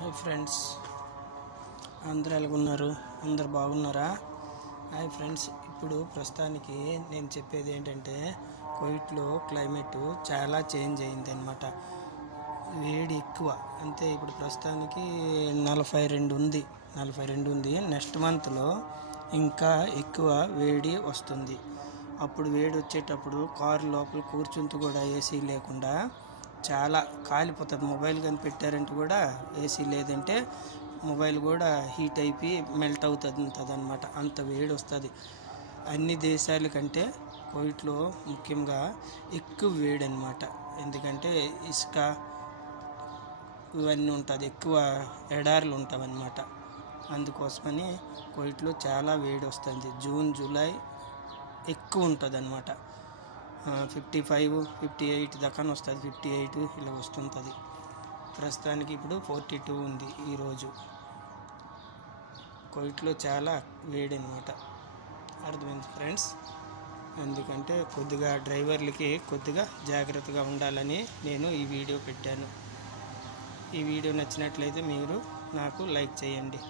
Hi friends, అందరూ ఎలాగున్నారు? అందరు బాగున్నారా? హాయ్ ఫ్రెండ్స్, ఇప్పుడు ప్రస్తుతానికి నేను చెప్పేది ఏంటంటే కువైట్లో క్లైమేట్ చాలా చేంజ్ అయింది అనమాట. వేడి ఎక్కువ అంతే. ఇప్పుడు ప్రస్తుతానికి 42 ఉంది. నెక్స్ట్ మంత్లో ఇంకా ఎక్కువ వేడి వస్తుంది. అప్పుడు వేడి వచ్చేటప్పుడు కారు లోపల కూర్చుంటూ కూడా ఏసీ లేకుండా చాలా కాలిపోతుంది. మొబైల్ కానీ పెట్టారంటే కూడా ఏసీ లేదంటే మొబైల్ కూడా హీట్ అయిపోయి మెల్ట్ అవుతుంది అనమాట. అంత వేడి వస్తుంది. అన్ని దేశాల కంటే కువైట్లో ముఖ్యంగా ఎక్కువ వేడి అనమాట. ఎందుకంటే ఇసుక ఇవన్నీ ఉంటుంది, ఎక్కువ ఎడారులు ఉంటాయి అన్నమాట. అందుకోసమని కువైట్లో చాలా వేడి వస్తుంది. జూన్ జూలై ఎక్కువ ఉంటుంది అన్నమాట. 55 58 దాకా వస్తుంది. 58 ఇలా వస్తుంటుంది. ప్రస్తుతానికి ఇప్పుడు 42 ఉంది ఈరోజు. కువైట్లో చాలా వేడి అనమాట. అర్థమైంది ఫ్రెండ్స్. ఎందుకంటే కొద్దిగా డ్రైవర్లకి కొద్దిగా జాగ్రత్తగా ఉండాలని నేను ఈ వీడియో పెట్టాను. ఈ వీడియో నచ్చినట్లయితే మీరు నాకు లైక్ చేయండి.